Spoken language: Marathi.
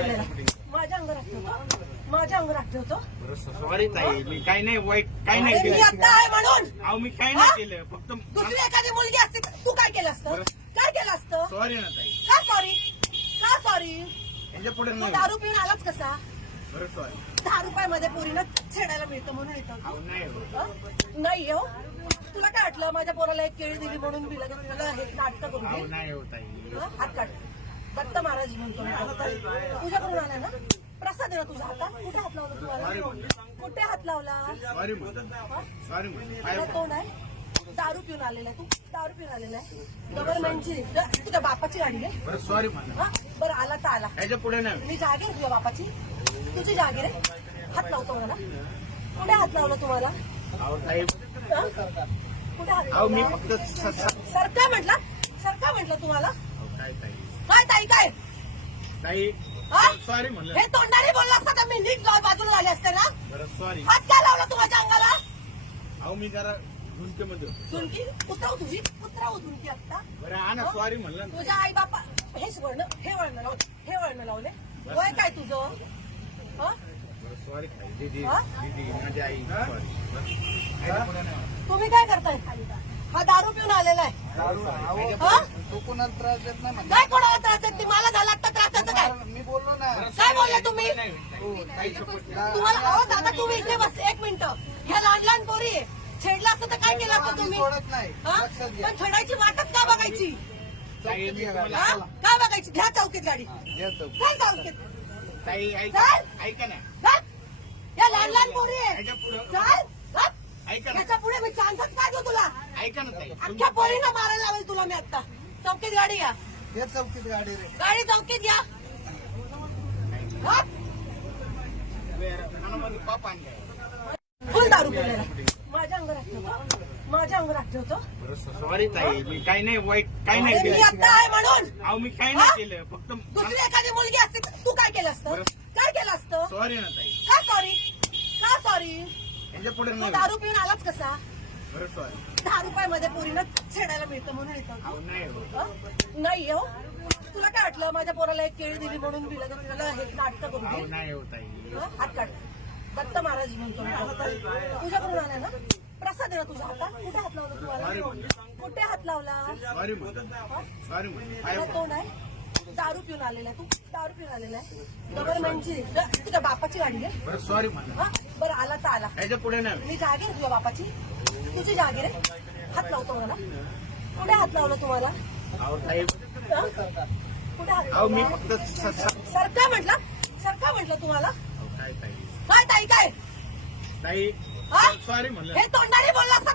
बोललेला माझ्या अंगावर ठेवतो, माझ्या अंगावर ठेवतो. सॉरी ताई, मी काही नाही वाईट काही नाही मी केलं. आता आहे म्हणून. अहो मी काही नाही केलं, फक्त दुसरी एखादी मुलगी असते तर तू काय केलं असतं? काय केलं असतं? सॉरी ना ताई. का सॉरी? का सॉरी? यांच्या पुढे तू नाही. दारू पिऊन आलाच कसा? बरं सॉरी. 10 रुपयामध्ये पोरीनं छेडायला मिळतं म्हणून येतो. अहो नाही हो. नाही हो, तुला काय वाटलं माझ्या पोराला एक केळी दिली म्हणून मी लगेच तुला हे नाटक करून अहो देईन? नाही हो ताई. हात काढ. दत्त महाराज म्हणतो मी. तुझ्याकडून आला ना प्रसाद आहे ना तुझ्या हातात. कुठे हात लावला तुम्हाला? कुठे हात लावला? सॉरी म्हणतो. सॉरी म्हणतो. तुला कोण आहे? दारू पिऊन आलेला आहे तू. दारू पिऊन आलेला आहे. गव्हर्नमेंटची तुझ्या बापाची गाडी आहे. बरं सॉरी म्हणतो. हा बरं आला तर आला. याच्या पुढे नाही. मी जागीर आहे तुझ्या बापाची. तुझी जागीर आहे. हात लावतो मला. कुठे हात लावला तुम्हाला? अहो ताई, हा? कुठे हात अहो मी लावला? फक्त सर काय म्हटलं? सर काय म्हटलं तुम्हाला? अहो, काय ताई. काय ताई काय? ताई हा? सॉरी म्हणलं. हे तोंडाने बोलला असता तर मी नीट बाजूला झाले असते ना. बरं सॉरी. हात काय लावला तू माझ्या अंगाला? अहो मी जरा गुंतेमध्ये होतो. झुणकी उतरव तुझी. उतरव झुणकी आता. बरं हा ना सॉरी म्हणलं ना. तुझ्या आई बापा हेच वळण हे वळण लावले. हे वळण लावले. वय काय तुझं? हा? बरं सॉरी ताई. दीदी हा? दीदी माझी आई सॉरी. याच्या पुढे नाही. तुम्ही काय करताय? हा दारू पिऊन आलेला आहे. हा? तो कोणाला त्रास देत नाही म्हणलं. काय कोणाला त्रास देत नाही? मला झाला आता त्रासाचं काय? मी बोललो ना. काय बोलले तुम्ही? हो, ताई support करा. तुम्हाला अहो दादा तुम्ही इथे बस एक मिनिट. ह्या लहान लहान पोरी आहे. छेडला असतं तर काय केलं असतं आम्ही तुम्ही? सोडत नाही. हा? लक्षात घ्या. पण छेडायची वाटच का बघायची? ताई मी तुम्हाला- हा? का बघायची? घ्या चौकीत गाडी. घ्या चौक. काय चौकीत? ताई ऐका चल. ऐका ना. चल. या लहान लहान पोरी आहे. याच्या पुढं चल. चल. ऐका ना. याच्या पुढे मी चान्सच काय देऊ तुला? ऐका ना ताई. अख्ख्या पोरीनं मारायला लावेल तुला मी आता. चौकीत गाडी या. घ्या चौकीत गाडी रे. गाडी चौकीत या. हा? मनामध्ये पाप आणलाय. फुल दारू पिलेला माझ्या अंगावर ठेवतो, माझ्या अंगावर ठेवतो. बरं सॉरी ताई, मी काही नाही वाईट काही नाही मी केलं. आता आहे म्हणून. अहो मी काही नाही केलं, फक्त दुसरी एखादी मुलगी असते तर तू काय केलं असतं? काय केलं असतं? सॉरी ना ताई. का सॉरी? का सॉरी? यांच्या पुढे तू नाही. दारू पिऊन आलाच कसा? बरं सॉरी. 10 रुपयामध्ये पोरीनं छेडायला मिळतं म्हणून येतो. अहो नाही हो. नाही हो, तुला काय वाटलं माझ्या पोराला एक केळी दिली म्हणून मी लगेच तुला हे नाटक करून अहो देईन? नाही हो ताई. हात काढ. दत्त महाराज म्हणतो मी. तुझ्याकडून आला ना प्रसाद आहे ना तुझ्या हातात. कुठे हात लावला तुम्हाला? कुठे हात लावला? सॉरी म्हणतो. सॉरी म्हणतो. तुला कोण आहे? दारू पिऊन आलेला आहे तू. दारू पिऊन आलेला आहे. गव्हर्नमेंटची तुझ्या बापाची गाडी आहे. बरं सॉरी म्हणलं. हा बरं आला तर आला. याच्या पुढे नाही. मी जागीर आहे तुझ्या बापाची. तुझी जागीर आहे. हात लावतो मला. कुठे हात लावला तुम्हाला? अहो ताई, हा? कुठे हात अहो मी लावला? फक्त सर काय म्हटलं? सर काय म्हटलं तुम्हाला? अहो, काय ताई. काय ताई काय? ताई हा? सॉरी म्हणलं. हे तोंडाने बोलला असता